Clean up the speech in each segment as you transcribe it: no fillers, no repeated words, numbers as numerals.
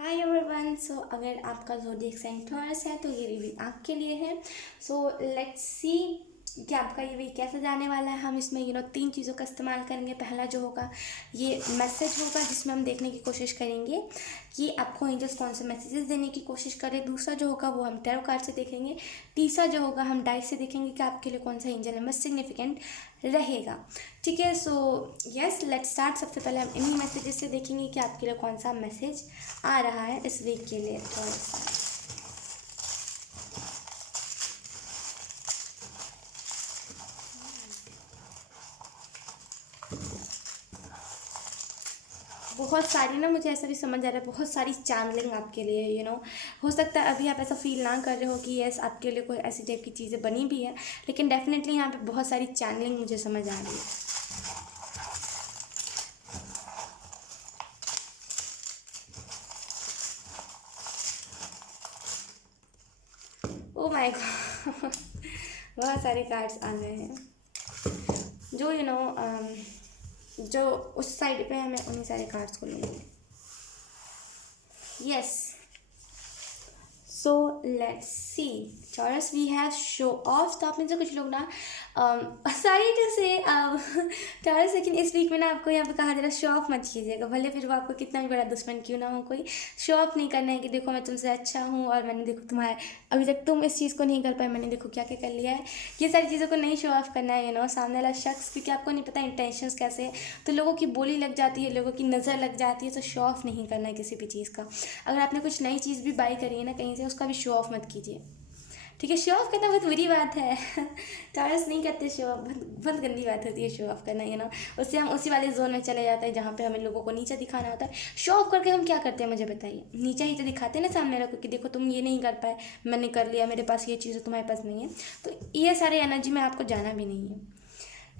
Hi everyone. सो अगर आपका zodiac sign taurus है तो ये रिव्यू आपके लिए है। सो लेट्स सी कि आपका ये वीक कैसा जाने वाला है। हम इसमें तीन चीज़ों का इस्तेमाल करेंगे। पहला जो होगा ये मैसेज होगा, जिसमें हम देखने की कोशिश करेंगे कि आपको एंजल्स कौन से मैसेजेस देने की कोशिश करें। दूसरा जो होगा वो हम टैरो कार्ड से देखेंगे। तीसरा जो होगा हम डाइस से देखेंगे कि आपके लिए कौन सा एंजल नंबर सिग्निफिकेंट रहेगा। ठीक है, सो यस लेट्स स्टार्ट। सबसे पहले हम इन्हीं मैसेजेस से देखेंगे कि आपके लिए कौन सा मैसेज आ रहा है इस वीक के लिए। थोड़ा सा बहुत सारी ना, मुझे ऐसा भी समझ आ रहा है, बहुत सारी चैनलिंग आपके लिए हो सकता है अभी आप ऐसा फील ना कर रहे हो कि यस आपके लिए कोई ऐसी टाइप की चीज़ें बनी भी है, लेकिन डेफिनेटली यहाँ पे बहुत सारी चैनलिंग मुझे समझ आ रही है। ओ माय गॉड बहुत सारे कार्ड्स आ गए हैं। जो जो उस साइड पे है मैं उन्हीं सारे कार्ड्स को लूँगी। Yes, so let's see. चॉरस वी हैव शो ऑफ। तो आप में से कुछ लोग ना सारी जैसे चॉरस, लेकिन इस वीक में ना आपको यहाँ पे कहा जा रहा है शो ऑफ मत कीजिएगा, भले फिर वो आपको कितना भी बड़ा दुश्मन क्यों ना हो। कोई शो ऑफ नहीं करना है कि देखो मैं तुमसे अच्छा हूँ और मैंने देखो तुम्हारे अभी तक तुम इस चीज़ को नहीं कर पाए, मैंने देखो क्या क्या कर लिया है। ये सारी चीज़ों को नहीं शो ऑफ करना है सामने वाला शख्स, क्योंकि आपको नहीं पता इंटेंशंस कैसे है। तो लोगों की बोली लग जाती है, लोगों की नज़र लग जाती है। तो शो ऑफ नहीं करना है किसी भी चीज़ का। अगर आपने कुछ नई चीज़ भी बाई करी है ना कहीं से, उसका भी शो ऑफ मत कीजिए। ठीक है, शो ऑफ करना बहुत बुरी बात है टॉरस नहीं करते शो ऑफ, बहुत गंदी बात होती है शो ऑफ करना उससे हम उसी वाले जोन में चले जाते हैं जहाँ पे हमें लोगों को नीचा दिखाना होता है। शो ऑफ करके हम क्या करते हैं मुझे बताइए? नीचा ही तो दिखाते हैं ना सामने रखो कि देखो तुम ये नहीं कर पाए, मैंने कर लिया, मेरे पास ये चीज़ है तुम्हारे पास नहीं है। तो ये सारे एनर्जी में आपको जाना भी नहीं है।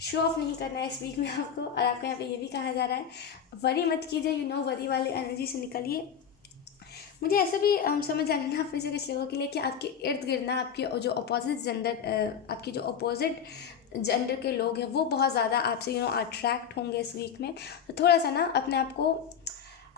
शो ऑफ नहीं करना है इस वीक में आपको। और आपको यहाँ पे ये भी कहा जा रहा है वरी मत कीजिए, वरी वाले एनर्जी से निकलिए। मुझे ऐसा भी समझ आ रहा है ना आप में से कुछ लोगों के लिए कि आपके इर्द गिर्द ना आपके जो अपोजिट जेंडर आपकी जो अपोजिट जेंडर के लोग हैं वो बहुत ज़्यादा आपसे अट्रैक्ट होंगे इस वीक में। तो थोड़ा सा ना अपने आप को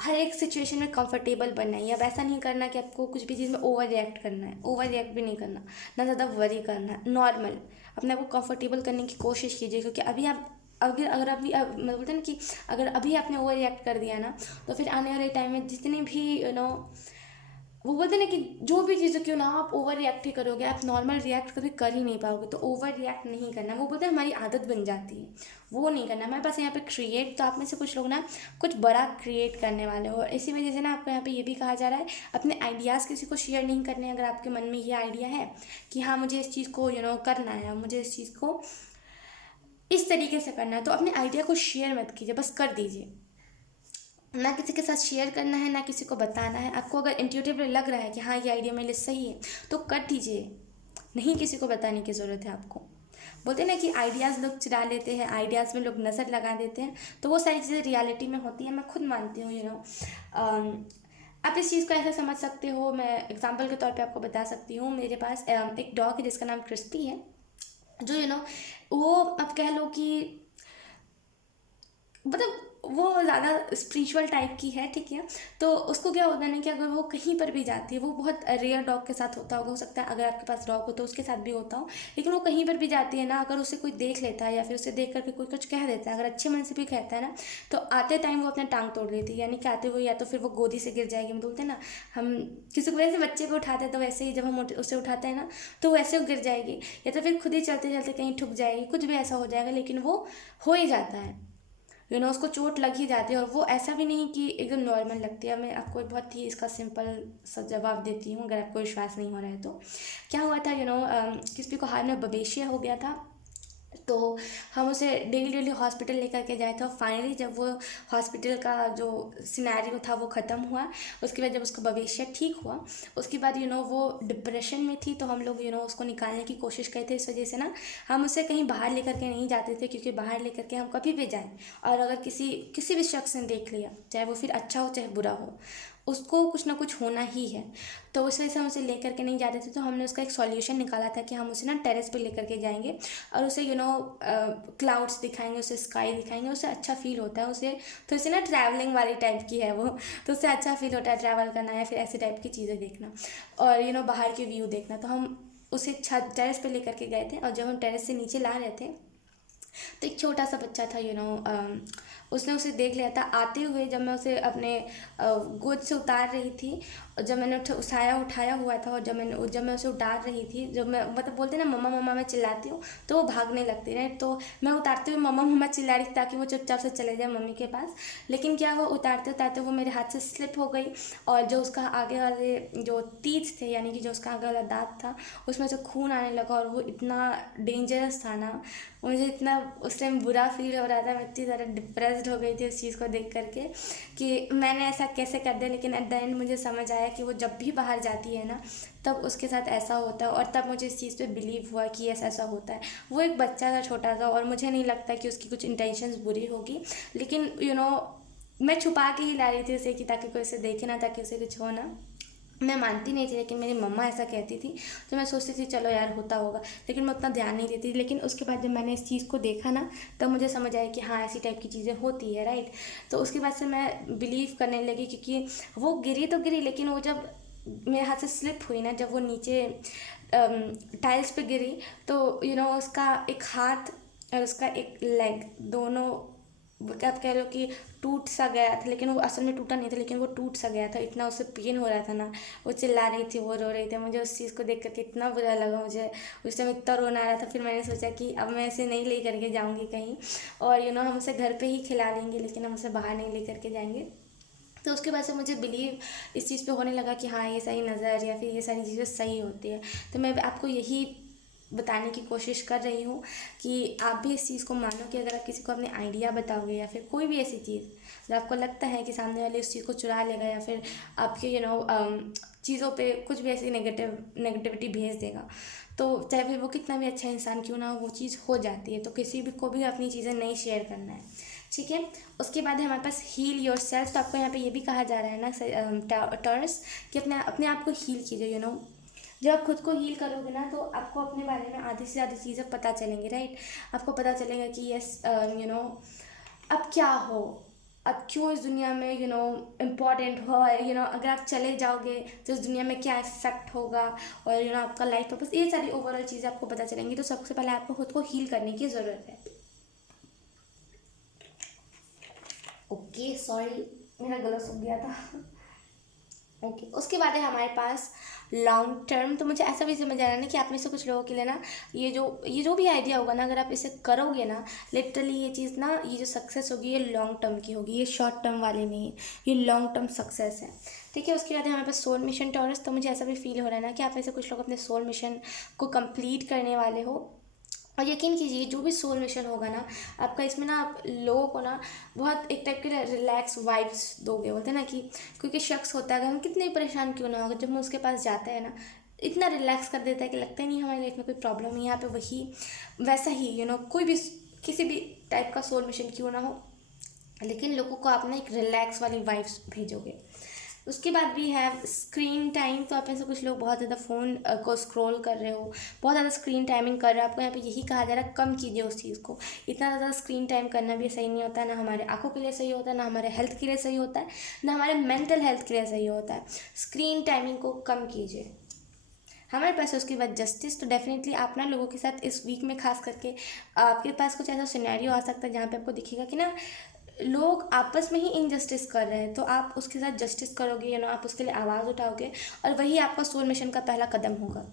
हर एक सिचुएशन में कंफर्टेबल बनना है। अब ऐसा नहीं करना कि आपको कुछ भी चीज़ में ओवर रिएक्ट करना है, ओवर रिएक्ट भी नहीं करना, ना ज़्यादा वरी करना है। नॉर्मल अपने आप को कंफर्टेबल करने की कोशिश कीजिए, क्योंकि अभी आप अगर अभी मैं बोलते हैं ना कि अगर अभी आपने ओवर रिएक्ट कर दिया ना, तो फिर आने वाले टाइम में जितने भी वो बोलते हैं ना कि जो भी चीज़ें क्यों ना हो आप ओवर रिएक्ट ही करोगे, आप नॉर्मल रिएक्ट कभी कर ही नहीं पाओगे। तो ओवर रिएक्ट नहीं करना, वो बोलते हैं हमारी आदत बन जाती है, वो नहीं करना। हमारे पास यहाँ पे क्रिएट, तो आप में से कुछ लोग ना कुछ बड़ा क्रिएट करने वाले हो, और इसी वजह से ना आपको यहाँ पे ये भी कहा जा रहा है अपने आइडियाज़ किसी को शेयर नहीं करने। अगर आपके मन में ये आइडिया है कि हाँ मुझे इस चीज़ को करना है, मुझे इस चीज़ को इस तरीके से करना है, तो अपने आइडिया को शेयर मत कीजिए, बस कर दीजिए। ना किसी के साथ शेयर करना है, ना किसी को बताना है। आपको अगर इंट्यूटिवली लग रहा है कि हाँ ये आइडिया मेरे लिए सही है तो कर दीजिए, नहीं किसी को बताने की ज़रूरत है आपको। बोलते हैं ना कि आइडियाज़ लोग चुरा लेते हैं, आइडियाज़ में लोग नज़र लगा देते हैं, तो वो सारी चीज़ें रियलिटी में होती है। मैं खुद मानती हूँ आप इस चीज़ को ऐसा समझ सकते हो। मैं एग्जांपल के तौर पे आपको बता सकती हूँ। मेरे पास एक डॉग है जिसका नाम क्रिस्पी है, जो वो आप कह लो कि मतलब वो ज़्यादा स्पिरिचुअल टाइप की है, ठीक है। तो उसको क्या होता है ना कि अगर वो कहीं पर भी जाती है, वो बहुत रेयर डॉग के साथ होता होगा, हो सकता है अगर आपके पास डॉग हो तो उसके साथ भी होता हो, लेकिन वो कहीं पर भी जाती है ना, अगर उसे कोई देख लेता है या फिर उसे देख करके कोई कुछ कह देता है, अगर अच्छे मन से भी कहता है ना, तो आते टाइम वो अपना टांग तोड़ लेती है। यानी कि आते हुए या तो फिर वो गोदी से गिर जाएगी। मतलब बोलते हैं ना, हम किसी को वैसे बच्चे को उठाते हैं तो वैसे ही जब हम उसे उठाते हैं ना तो वैसे वो गिर जाएगी, या तो फिर खुद ही चलते चलते कहीं ठुक जाएगी, कुछ भी ऐसा हो जाएगा, लेकिन वो हो ही जाता है। उसको चोट लग ही जाती है। और वो ऐसा भी नहीं कि एकदम नॉर्मल लगती है। मैं आपको एक बहुत ही इसका सिंपल सा जवाब देती हूँ, अगर आपको विश्वास नहीं हो रहा है तो। क्या हुआ था किसी को हाथ में बवेशिया हो गया था, तो हम उसे डेली डेली हॉस्पिटल लेकर के जाए थे। और फाइनली जब वो हॉस्पिटल का जो सिनेरियो था वो ख़त्म हुआ, उसके बाद जब उसका भविष्य ठीक हुआ, उसके बाद वो डिप्रेशन में थी, तो हम लोग उसको निकालने की कोशिश करते थे। इस वजह से ना हम उसे कहीं बाहर लेकर के नहीं जाते थे, क्योंकि बाहर लेकर के हम कभी भी जाएँ और अगर किसी किसी भी शख्स ने देख लिया, चाहे वो फिर अच्छा हो चाहे बुरा हो, उसको कुछ ना कुछ होना ही है। तो उस वजह से हम उसे लेकर के नहीं जाते थे। तो हमने उसका एक सॉल्यूशन निकाला था कि हम उसे ना टेरेस पे लेकर के जाएंगे और उसे क्लाउड्स दिखाएंगे, उसे स्काई दिखाएंगे, उसे अच्छा फील होता है, उसे तो उसे ना ट्रैवलिंग वाली टाइप की है वो, तो उससे अच्छा फील होता है ट्रैवल करना या फिर ऐसे टाइप की चीज़ें देखना और बाहर के व्यू देखना। तो हम उसे छत टेरेस पे लेकर के गए थे और जब हम टेरेस से नीचे ला रहे थे तो एक छोटा सा बच्चा था उसने उसे देख लिया था आते हुए। जब मैं उसे अपने गोद से उतार रही थी और जब मैंने उठाया हुआ था और जब मैं उसे उतार रही थी, जब मैं मतलब बोलते ना मम्मा मम्मा मैं चिल्लाती हूँ तो वो भागने लगती है। तो मैं उतारते हुए मम्मा मम्मा चिल्ला रही थी ताकि वो चुपचाप से चले जाए मम्मी के पास। लेकिन क्या हुआ, उतारते उतारते वो मेरे हाथ से स्लिप हो गई और जो उसका आगे वाले जो टीथ थे यानी कि जो उसका आगे वाला दांत था उसमें से खून आने लगा और वो इतना डेंजरस था ना, मुझे इतना उस टाइम बुरा फील हो रहा था। मैं इतनी ज़्यादा डिप्रेस्ड हो गई थी उस चीज़ को देख करके कि मैंने ऐसा कैसे कर दिया। लेकिन एट द एंड मुझे समझ आया कि वो जब भी बाहर जाती है ना तब उसके साथ ऐसा होता है और तब मुझे इस चीज़ पे बिलीव हुआ कि ऐसा होता है। वो एक बच्चा था छोटा सा और मुझे नहीं लगता कि उसकी कुछ इंटेंशंस बुरी होगी, लेकिन मैं छुपा के ही ला रही थी उसे कि ताकि कोई उसे देखे ना, ताकि उसे कुछ हो ना। मैं मानती नहीं थी लेकिन मेरी मम्मा ऐसा कहती थी तो मैं सोचती थी चलो यार होता होगा, लेकिन मैं उतना ध्यान नहीं देती। लेकिन उसके बाद जब मैंने इस चीज़ को देखा ना तब मुझे समझ आया कि हाँ ऐसी टाइप की चीज़ें होती है, राइट। तो उसके बाद से मैं बिलीव करने लगी क्योंकि वो गिरी तो गिरी, लेकिन वो जब मेरे हाथ से स्लिप हुई ना, जब वो नीचे टाइल्स पे गिरी तो उसका एक हाथ और उसका एक लेग दोनों आप कह लो कि टूट सा गया था। लेकिन वो असल में टूटा नहीं था, लेकिन वो टूट सा गया था। इतना उसे पेन हो रहा था ना, वो चिल्ला रही थी, वो रो रही थी। मुझे उस चीज़ को देख करके इतना बुरा लगा, मुझे उस टाइम इतना रोना आ रहा था। फिर मैंने सोचा कि अब मैं इसे नहीं ले करके जाऊँगी कहीं और हम उसे घर पे ही खिला लेंगे, लेकिन हम उसे बाहर नहीं ले करके जाएंगे। तो उसके बाद से मुझे बिलीव इस चीज़ पे होने लगा कि हाँ ये सही नज़र या फिर ये सारी चीज़ें सही होती है। तो मैं आपको यही बताने की कोशिश कर रही हूँ कि आप भी इस चीज़ को मानो कि अगर आप किसी को अपने आइडिया बताओगे या फिर कोई भी ऐसी चीज़ जो आपको लगता है कि सामने वाले उस चीज़ को चुरा लेगा या फिर आपके चीज़ों पे कुछ भी ऐसी नेगेटिविटी भेज देगा, तो चाहे फिर वो कितना भी अच्छा इंसान क्यों ना हो वो चीज़ हो जाती है। तो किसी भी को भी अपनी चीज़ें नहीं शेयर करना है, ठीक है। उसके बाद है हमारे पास हील योर सेल्फ। तो आपको यहाँ पे ये भी कहा जा रहा है ना टर्स कि अपने आप को हील कीजिए। जब आप खुद को हील करोगे ना तो आपको अपने बारे में आधी से ज़्यादा चीज़ें पता चलेंगी, राइट। आपको पता चलेगा कि यस अब क्या हो, अब क्यों इस दुनिया में इम्पॉर्टेंट हो, अगर आप चले जाओगे तो इस दुनिया में क्या इफेक्ट होगा और आपका लाइफ पर्पस, ये सारी ओवरऑल चीज़ें आपको पता चलेंगी। तो सबसे पहले आपको खुद को हील करने की ज़रूरत है। ओके सॉरी मेरा गला सूख गया था। ओके उसके बाद है हमारे पास लॉन्ग टर्म। तो मुझे ऐसा भी समझ आ रहा है ना कि आप में से कुछ लोगों के लिए ना ये जो भी आइडिया होगा ना, अगर आप इसे करोगे ना लिटरली ये चीज़ ना, ये जो सक्सेस होगी ये लॉन्ग टर्म की होगी, ये शॉर्ट टर्म वाली नहीं, ये लॉन्ग टर्म सक्सेस है, ठीक है। उसके बाद है हमारे पास सोल मिशन टॉरस। तो मुझे ऐसा भी फील हो रहा है ना कि आप में से कुछ लोग अपने सोल मिशन को कंप्लीट करने वाले हो और यकीन कीजिए जो भी सोल मिशन होगा ना आपका, इसमें ना आप लोगों को ना बहुत एक टाइप के रिलैक्स वाइब्स दोगे। बोलते हैं ना कि क्योंकि शख्स होता है अगर हम कितने भी परेशान क्यों ना होगा, जब हम उसके पास जाते हैं ना इतना रिलैक्स कर देता है कि लगता ही नहीं हमारी लाइफ में कोई प्रॉब्लम है। यहाँ पे वही वैसा ही कोई भी किसी भी टाइप का सोल मिशन क्यों ना हो, लेकिन लोगों को आप ना एक रिलैक्स वाली वाइब्स भेजोगे। उसके बाद भी है स्क्रीन टाइम। तो आप में से कुछ लोग बहुत ज़्यादा फ़ोन को स्क्रॉल कर रहे हो, बहुत ज़्यादा स्क्रीन टाइमिंग कर रहे हो। आपको यहाँ पे यही कहा जा रहा है कम कीजिए उस चीज़ को। इतना ज़्यादा स्क्रीन टाइम करना भी सही नहीं होता है, ना हमारे आंखों के लिए सही होता है, ना हमारे हेल्थ के लिए सही होता है, ना हमारे मेंटल हेल्थ के लिए सही होता है। स्क्रीन टाइमिंग को कम कीजिए। हमारे पास उसके बाद जस्टिस। तो डेफिनेटली आप ना लोगों के साथ इस वीक में खास करके आपके पास कुछ ऐसा सिनेरियो आ सकता है जहाँ पे आपको दिखेगा कि ना लोग आपस में ही इनजस्टिस कर रहे हैं, तो आप उसके साथ जस्टिस करोगे, आप उसके लिए आवाज़ उठाओगे और वही आपका सोल मिशन का पहला कदम होगा।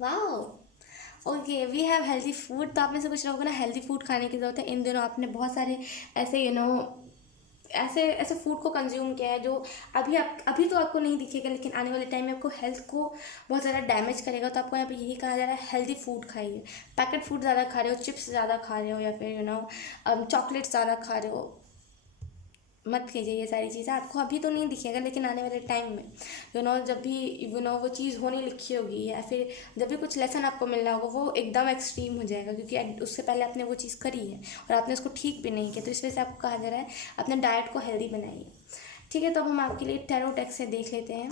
वाह okay we have healthy food. तो आप में से कुछ लोगों को ना हेल्दी फूड खाने की ज़रूरत है। इन दिनों आपने बहुत सारे ऐसे ऐसे ऐसे फूड को कंज्यूम किया है जो अभी तो आपको नहीं दिखेगा, लेकिन आने वाले टाइम में आपको हेल्थ को बहुत ज़्यादा डैमेज करेगा। तो आपको यहाँ पे यही कहा जा रहा है हेल्दी फूड खाइए। पैकेट फूड ज़्यादा खा रहे हो, चिप्स ज़्यादा खा रहे हो या फिर चॉकलेट्स ज़्यादा खा रहे हो, मत कीजिए ये सारी चीज़ें। आपको अभी तो नहीं दिखेगा लेकिन आने वाले टाइम में जब भी वो चीज़ होने लिखी होगी या फिर जब भी कुछ लेसन आपको मिलना होगा वो एकदम एक्सट्रीम हो जाएगा, क्योंकि उससे पहले आपने वो चीज़ करी है और आपने उसको ठीक भी नहीं किया। तो इस वजह से आपको कहा जा रहा है अपने डाइट को हेल्दी बनाइए। ठीक है, तो अब हम आपके लिए टैरो डेक से देख लेते हैं।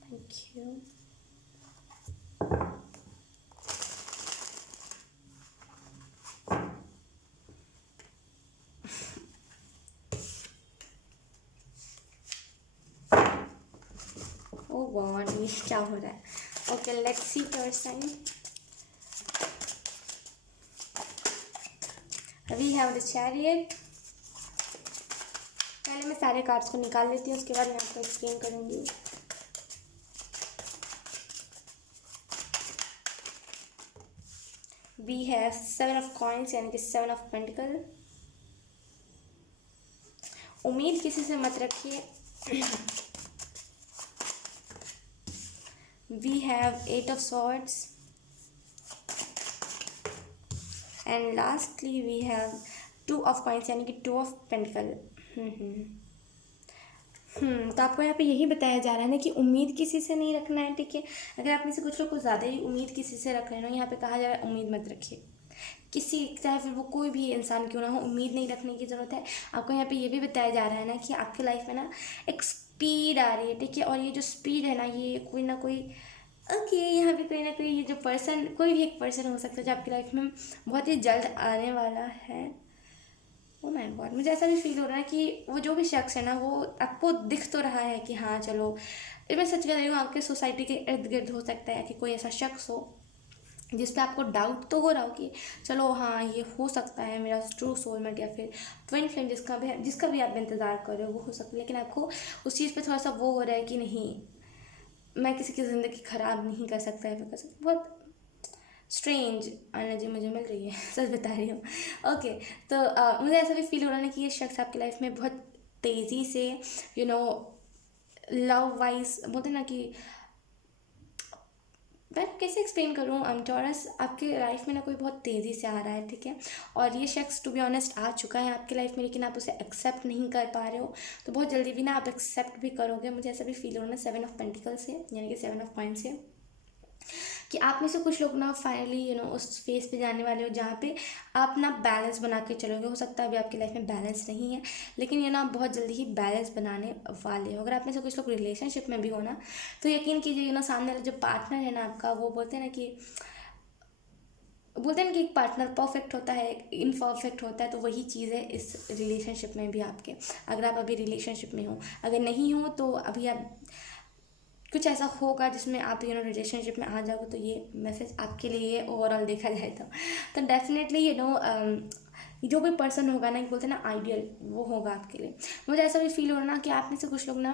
Thank you. ओह गॉड, ये क्या हो रहा है? Okay, let's see your sign. We have the chariot. पहले मैं सारे कार्ड्स को निकाल लेती हूँ, उसके बाद मैं आपको एक्सप्लेन करूँगी। वी हैव 7 ऑफ कॉइन्स, यानी कि 7 ऑफ पेंटिकल। उम्मीद किसी से मत रखिए। We have 8 of swords and lastly we have 2 of coins, यानी कि 2 ऑफ पेंटिकल। तो आपको यहाँ पे यही बताया जा रहा है ना कि उम्मीद किसी से नहीं रखना है, ठीक है। अगर आप में से कुछ लोग कुछ ज़्यादा ही उम्मीद किसी से रख रहे हो, यहाँ पे कहा जा रहा है उम्मीद मत रखिए किसी, चाहे फिर वो कोई भी इंसान क्यों ना हो, उम्मीद नहीं रखने की ज़रूरत है। आपको यहाँ पे ये भी बताया जा रहा है ना कि आपके लाइफ में ना एक स्पीड आ रही है, ठीक है। और ये जो स्पीड है ना, ये कोई ना कोई यहाँ पे कोई ना कोई, ये जो पर्सन, कोई भी एक पर्सन हो सकता है जो आपकी लाइफ में बहुत ही जल्द आने वाला है। ओ माय गॉड, मुझे ऐसा भी फील हो रहा है कि वो जो भी शख्स है ना, वो आपको दिख तो रहा है कि हाँ चलो, मैं सच कह रही हूँ, आपके सोसाइटी के इर्द गिर्द हो सकता है कि कोई ऐसा शख्स हो जिस पे आपको डाउट तो हो रहा हो कि चलो हाँ ये हो सकता है मेरा ट्रू सोलमेट या फिर ट्विन फ्लेम, जिसका भी आप इंतज़ार कर रहे हो वो हो सकता है। लेकिन आपको उस चीज़ पे थोड़ा सा वो हो रहा है कि नहीं, मैं किसी की ज़िंदगी ख़राब नहीं कर सकता है, फिर कर सकता। बहुत स्ट्रेंज एनर्जी मुझे मिल रही है, सच बता रही हूँ। ओके, तो मुझे ऐसा भी फील हो रहा है ना कि ये शख्स आपकी लाइफ में बहुत तेज़ी से लव वाइज बोलते हैं ना कि, मैं कैसे एक्सप्लेन करूँ, टॉरस आपके लाइफ में ना कोई बहुत तेज़ी से आ रहा है, ठीक है। और ये शख्स टू बी ऑनेस्ट आ चुका है आपकी लाइफ में, लेकिन आप उसे एक्सेप्ट नहीं कर पा रहे हो। तो बहुत जल्दी भी ना आप एक्सेप्ट भी करोगे, मुझे ऐसा भी फील हो रहा है 7 ऑफ पेंटिकल से, यानी कि 7 ऑफ कॉइन्स से, कि आप में से कुछ लोग ना फाइनली उस फेज पे जाने वाले हो जहाँ पे आप ना बैलेंस बना के चलोगे। हो सकता है अभी आपकी लाइफ में बैलेंस नहीं है, लेकिन ये ना बहुत जल्दी ही बैलेंस बनाने वाले हो। अगर आप में से कुछ लोग रिलेशनशिप में भी हो ना, तो यकीन कीजिए सामने वाला जो पार्टनर है ना आपका, वो बोलते हैं ना कि एक पार्टनर परफेक्ट होता है, एक इनपरफेक्ट होता है, तो वही चीज़ है इस रिलेशनशिप में भी आपके। अगर आप अभी रिलेशनशिप में हो, अगर नहीं हो तो अभी आप कुछ ऐसा होगा जिसमें आप रिलेशनशिप में आ जाओगे, तो ये मैसेज आपके लिए ओवरऑल देखा जाए तो डेफिनेटली जो भी पर्सन होगा ना, बोलते हैं ना आइडियल, वो होगा आपके लिए। मुझे ऐसा भी फील हो रहा है ना कि आप में से कुछ लोग ना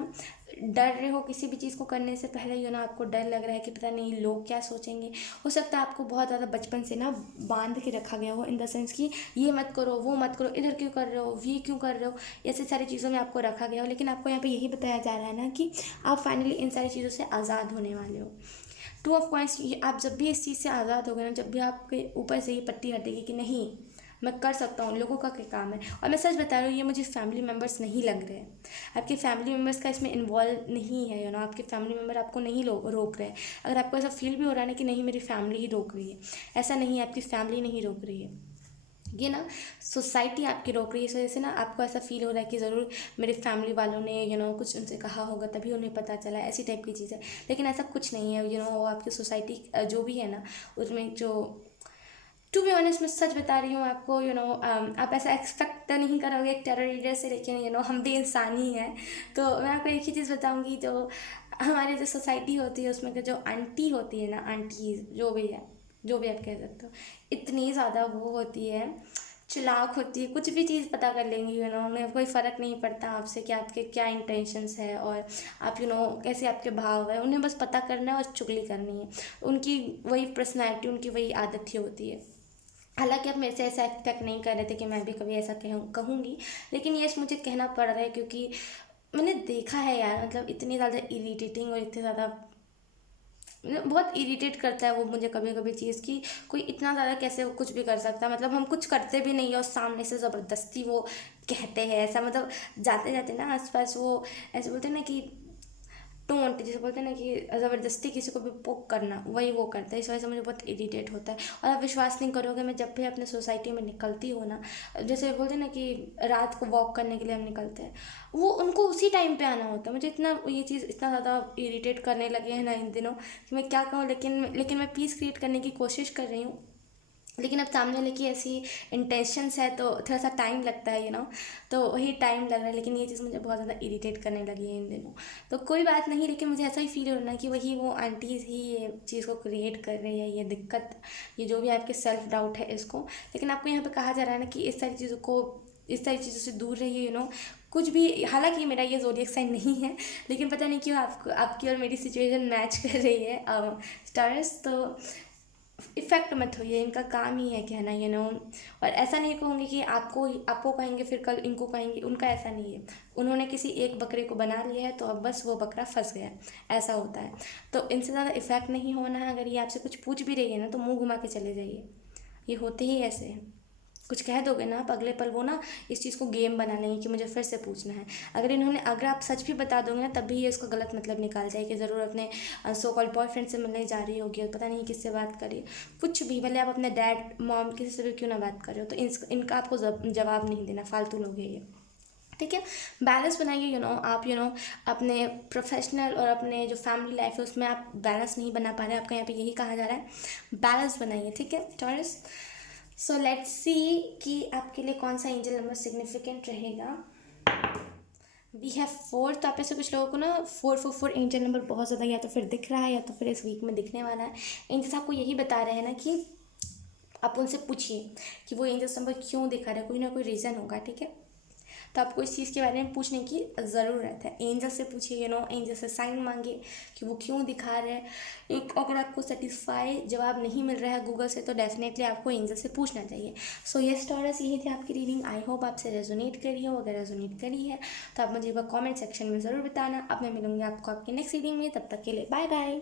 डर रहे हो किसी भी चीज़ को करने से पहले, आपको डर लग रहा है कि पता नहीं लोग क्या सोचेंगे। हो सकता है आपको बहुत ज़्यादा बचपन से ना बांध के रखा गया हो, इन द सेंस कि ये मत करो, वो मत करो, इधर क्यों कर रहे हो, ये क्यों कर रहे हो, ऐसे सारी चीज़ों में आपको रखा गया हो। लेकिन आपको यहाँ पे यही बताया जा रहा है ना कि आप फाइनली इन सारी चीज़ों से आज़ाद होने वाले हो। 2 ऑफ कॉइन्स, आप जब भी इस चीज़ से आज़ाद हो गए ना, जब भी आपके ऊपर से ये पट्टी हटेगी कि नहीं मैं कर सकता हूँ, लोगों का क्या काम है। और मैं सच बता रही हूँ, ये मुझे फैमिली मेम्बर्स नहीं लग रहे हैं, आपके फैमिली मेम्बर्स का इसमें इन्वॉल्व नहीं है, आपके फैमिली मेम्बर आपको नहीं रोक रहे हैं। अगर आपको ऐसा फील भी हो रहा है ना कि नहीं मेरी फैमिली ही रोक रही है, ऐसा नहीं है, आपकी फैमिली नहीं रोक रही है, ये ना सोसाइटी आपकी रोक रही है। इस वजह से ना आपको ऐसा फील हो रहा है कि ज़रूर मेरे फैमिली वालों ने कुछ उनसे कहा होगा तभी उन्हें पता चला, ऐसी टाइप की चीज़ है। लेकिन ऐसा कुछ नहीं है। वो आपकी सोसाइटी जो भी है ना, उसमें जो टू बी ऑनेस्ट मैं सच बता रही हूँ आपको, आप ऐसा एक्सपेक्ट तो नहीं करोगे एक टेरर रीडर से, लेकिन हम भी इंसान ही हैं। तो मैं आपको एक ही चीज़ बताऊँगी, जो हमारी जो सोसाइटी होती है उसमें जो आंटी होती है ना, आंटी जो भी है, जो भी आप कह सकते हो, इतनी ज़्यादा वो होती है, चालाक होती है, कुछ भी चीज़ पता कर लेंगी। उन्हें कोई फ़र्क नहीं पड़ता आपसे कि आपके क्या इंटेंशंस है और आप कैसे आपके भाव है, उन्हें बस पता करना है और चुगली करनी है। उनकी वही पर्सनैलिटी, उनकी वही आदत ही होती है। हालांकि आप मेरे से ऐसा एक्सपेक्ट नहीं कर रहे थे कि मैं भी कभी ऐसा कहूँगी, लेकिन ये मुझे कहना पड़ रहा है क्योंकि मैंने देखा है यार, इतनी ज़्यादा इरिटेटिंग और इतनी ज़्यादा बहुत इरिटेट करता है वो मुझे कभी कभी चीज़ की, कोई इतना ज़्यादा कैसे वो कुछ भी कर सकता है। हम कुछ करते भी नहीं है और सामने से ज़बरदस्ती वो कहते हैं ऐसा, जाते जाते ना आसपास वो ऐसे बोलते हैं ना कि टोंट, जैसे बोलते हैं ना कि ज़बरदस्ती किसी को भी पोक करना, वही वो करता है। इस वजह से मुझे बहुत इरिटेट होता है। और आप विश्वास नहीं करोगे, मैं जब भी अपने सोसाइटी में निकलती हूँ ना, जैसे बोलते हैं ना कि रात को वॉक करने के लिए हम निकलते हैं, वो उनको उसी टाइम पे आना होता है। मुझे इतना ये चीज़ इतना ज़्यादा इरिटेट करने लगे हैं ना इन दिनों कि मैं क्या कहूँ। लेकिन मैं पीस क्रिएट करने की कोशिश कर रही हूँ, लेकिन अब सामने वाले की ऐसी इंटेंशंस है तो थोड़ा सा टाइम लगता है तो वही टाइम लग रहा है। लेकिन ये चीज़ मुझे बहुत ज़्यादा इरिटेट करने लगी है इन दिनों। तो कोई बात नहीं, लेकिन मुझे ऐसा ही फील हो रहा है कि वही वो आंटीज़ ही ये चीज़ को क्रिएट कर रही है, ये दिक्कत, ये जो भी आपके सेल्फ डाउट है इसको। लेकिन आपको यहाँ पे कहा जा रहा है ना कि इस सारी चीज़ों से दूर रहिए कुछ भी। हालांकि मेरा ये ज़ोडिएक साइन नहीं है, लेकिन पता नहीं क्यों आपकी और मेरी सिचुएशन मैच कर रही है स्टार्स। तो इफ़ेक्ट मत होइए, इनका काम ही है कहना और ऐसा नहीं कहूँगी कि आपको कहेंगे फिर कल इनको कहेंगे, उनका ऐसा नहीं है। उन्होंने किसी एक बकरे को बना लिया है तो अब बस वो बकरा फंस गया, ऐसा होता है। तो इनसे ज़्यादा इफ़ेक्ट नहीं होना है। अगर ये आपसे कुछ पूछ भी रही है ना तो मुंह घुमा के चले जाइए, ये होते ही ऐसे हैं। कुछ कह दोगे ना आप, अगले पल वो ना इस चीज़ को गेम बना लेंगे कि मुझे फिर से पूछना है। अगर आप सच भी बता दोगे ना तब भी ये इसको गलत मतलब निकाल जाए कि ज़रूर अपने सो कॉल्ड बॉयफ्रेंड से मिलने जा रही होगी और पता नहीं किससे बात करिए, कुछ भी। भले आप अपने डैड मॉम किसी से भी क्यों ना बात कर रहे हो, तो इनका आपको जवाब नहीं देना, फालतू लोग हैं ये, ठीक है। बैलेंस बनाइए आप अपने प्रोफेशनल और अपने जो फैमिली लाइफ है उसमें आप बैलेंस नहीं बना पा रहे हैं। आपका यहाँ पे यही कहा जा रहा है, बैलेंस बनाइए, ठीक है टॉरस। सो लेट्स सी कि आपके लिए कौन सा एंजल नंबर सिग्निफिकेंट रहेगा। We have 4। तो आप में से कुछ लोगों को ना 444 एंजल नंबर बहुत ज़्यादा या तो फिर दिख रहा है या तो फिर इस वीक में दिखने वाला है। एंजल्स आपको यही बता रहे हैं ना कि आप उनसे पूछिए कि वो एंजल्स नंबर क्यों दिखा रहा है, कोई ना कोई रीज़न होगा, ठीक है। तो आपको इस चीज़ के बारे में पूछने की ज़रूरत है। एंजल से पूछिए एंजल से साइन मांगिए कि वो क्यों दिखा रहे हैं। अगर आपको सेटिस्फाई जवाब नहीं मिल रहा है गूगल से तो डेफिनेटली आपको एंजल से पूछना चाहिए। सो यस टॉरस, यही थी आपकी रीडिंग। आई होप आपसे रेजोनेट करी हो। अगर रेजोनेट करी है तो आप मुझे कॉमेंट सेक्शन में ज़रूर बताना। अब मैं मिलूंगी आपको आपकी नेक्स्ट रीडिंग में, तब तक के लिए बाय बाय।